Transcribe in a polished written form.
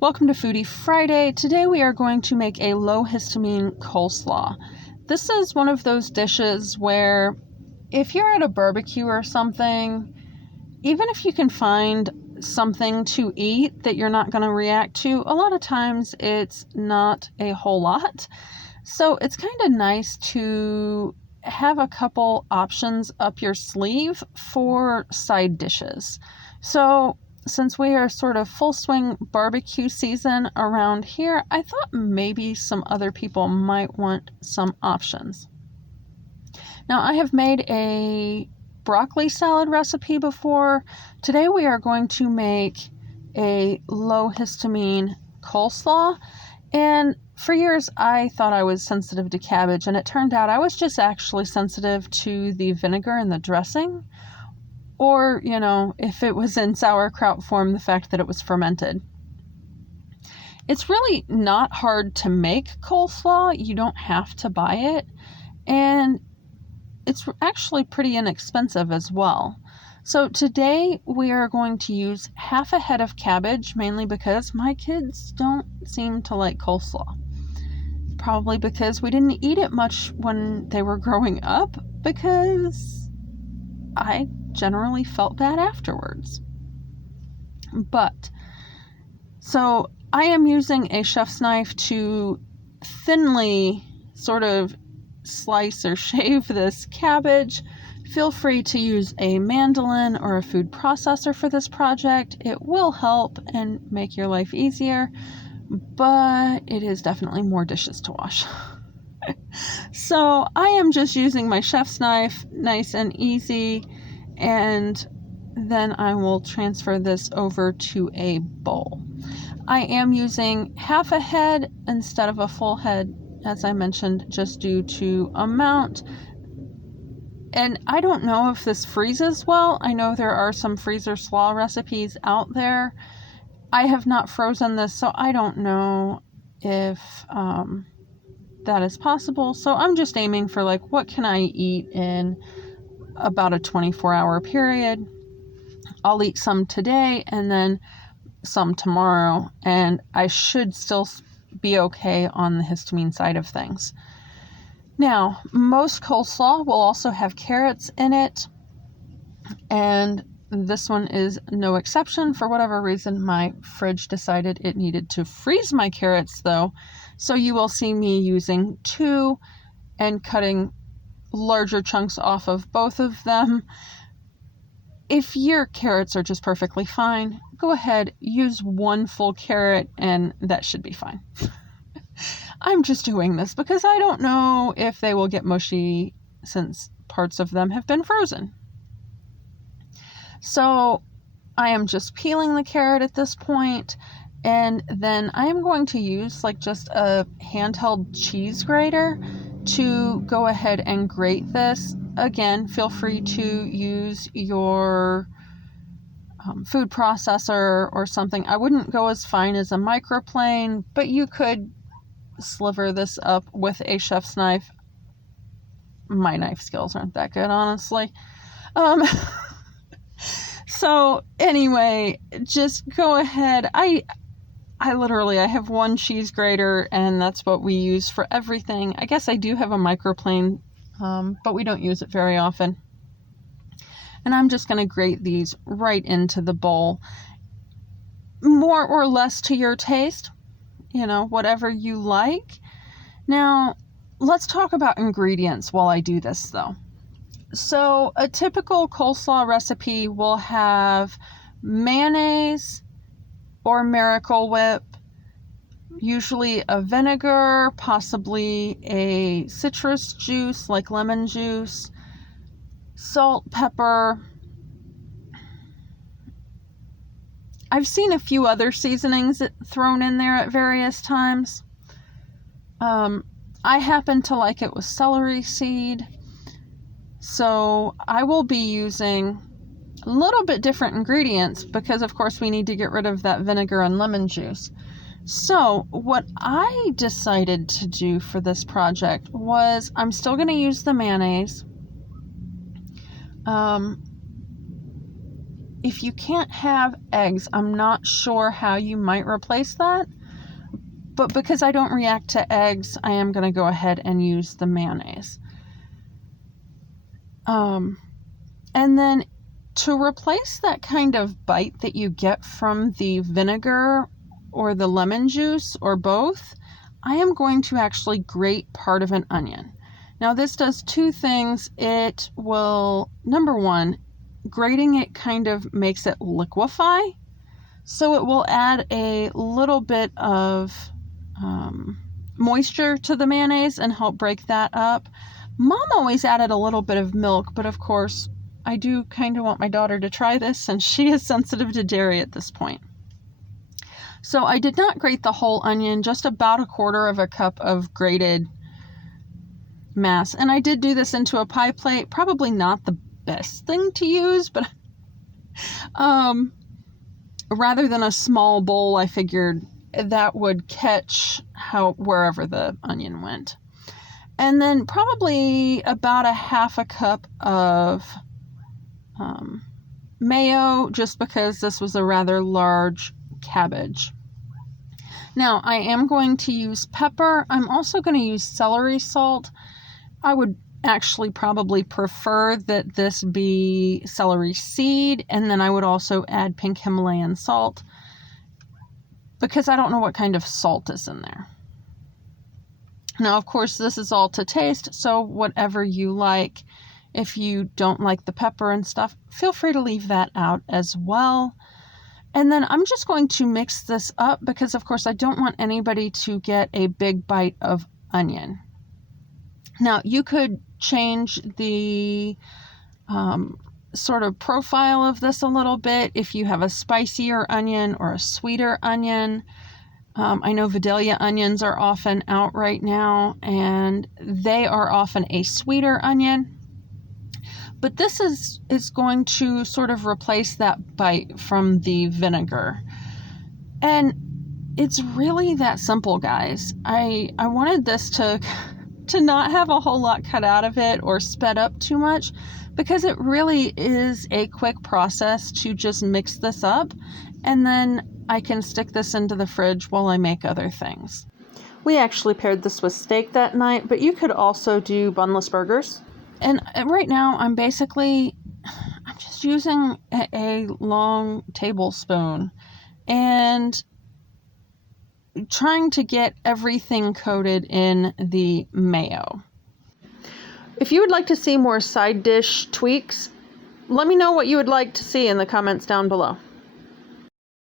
Welcome to Foodie Friday. Today we are going to make a low histamine coleslaw. This is one of those dishes where if you're at a barbecue or something, even if you can find something to eat that you're not going to react to, a lot of times it's not a whole lot. So it's kind of nice to have a couple options up your sleeve for side dishes. So since we are sort of full swing barbecue season around here, I thought maybe some other people might want some options. Now, I have made a broccoli salad recipe before. Today we are going to make a low histamine coleslaw. And for years I thought I was sensitive to cabbage, and it turned out I was just actually sensitive to the vinegar and the dressing. Or, if it was in sauerkraut form, the fact that it was fermented. It's really not hard to make coleslaw. You don't have to buy it. And it's actually pretty inexpensive as well. So today we are going to use half a head of cabbage, mainly because my kids don't seem to like coleslaw. Probably because we didn't eat it much when they were growing up, because I generally felt bad afterwards. So I am using a chef's knife to thinly sort of slice or shave this cabbage. Feel free to use a mandolin or a food processor for this project. It will help and make your life easier, but it is definitely more dishes to wash. So I am just using my chef's knife, nice and easy, and then I will transfer this over to a bowl. I am using half a head instead of a full head, as I mentioned, just due to amount. And I don't know if this freezes well. I know there are some freezer slaw recipes out there. I have not frozen this, so I don't know if that is possible. So I'm just aiming for what can I eat in about a 24-hour period. I'll eat some today and then some tomorrow, and I should still be okay on the histamine side of things. Now, most coleslaw will also have carrots in it, and this one is no exception. For whatever reason, my fridge decided it needed to freeze my carrots, though, so you will see me using 2 and cutting larger chunks off of both of them. If your carrots are just perfectly fine, go ahead, use 1 full carrot, and that should be fine. I'm just doing this because I don't know if they will get mushy since parts of them have been frozen. So I am just peeling the carrot at this point, and then I am going to use just a handheld cheese grater to go ahead and grate this. Again, feel free to use your food processor or something. I wouldn't go as fine as a microplane, but you could sliver this up with a chef's knife. My knife skills aren't that good, honestly. So anyway, just go ahead. I have 1 cheese grater, and that's what we use for everything. I guess I do have a microplane, but we don't use it very often. And I'm just going to grate these right into the bowl. More or less to your taste, whatever you like. Now, let's talk about ingredients while I do this, though. So a typical coleslaw recipe will have mayonnaise or Miracle Whip, usually a vinegar, possibly a citrus juice like lemon juice, salt, pepper. I've seen a few other seasonings thrown in there at various times. I happen to like it with celery seed, so I will be using a little bit different ingredients because, of course, we need to get rid of that vinegar and lemon juice. So what I decided to do for this project was I'm still going to use the mayonnaise. if you can't have eggs, I'm not sure how you might replace that. But because I don't react to eggs, I am going to go ahead and use the mayonnaise. And then to replace that kind of bite that you get from the vinegar or the lemon juice or both, I am going to actually grate part of an onion. Now this does two things. It will, number one, grating it kind of makes it liquefy. So it will add a little bit of moisture to the mayonnaise and help break that up. Mom always added a little bit of milk, but of course I do kind of want my daughter to try this since she is sensitive to dairy at this point. So I did not grate the whole onion, just about 1/4 cup of grated mass. And I did do this into a pie plate. Probably not the best thing to use, but rather than a small bowl, I figured that would catch wherever the onion went. And then probably about 1/2 cup of mayo, just because this was a rather large cabbage. Now I am going to use pepper. I'm also going to use celery salt. I would actually probably prefer that this be celery seed, and then I would also add pink Himalayan salt because I don't know what kind of salt is in there. Now, of course, this is all to taste, so whatever you like. If you don't like the pepper and stuff, feel free to leave that out as well. And then I'm just going to mix this up because, of course, I don't want anybody to get a big bite of onion. Now, you could change the sort of profile of this a little bit if you have a spicier onion or a sweeter onion. I know Vidalia onions are often out right now, and they are often a sweeter onion. But this is going to sort of replace that bite from the vinegar. And it's really that simple, guys. I wanted this to not have a whole lot cut out of it or sped up too much, because it really is a quick process to just mix this up, and then I can stick this into the fridge while I make other things. We actually paired this with steak that night, but you could also do bunless burgers. And right now I'm just using a long tablespoon and trying to get everything coated in the mayo. If you would like to see more side dish tweaks, let me know what you would like to see in the comments down below.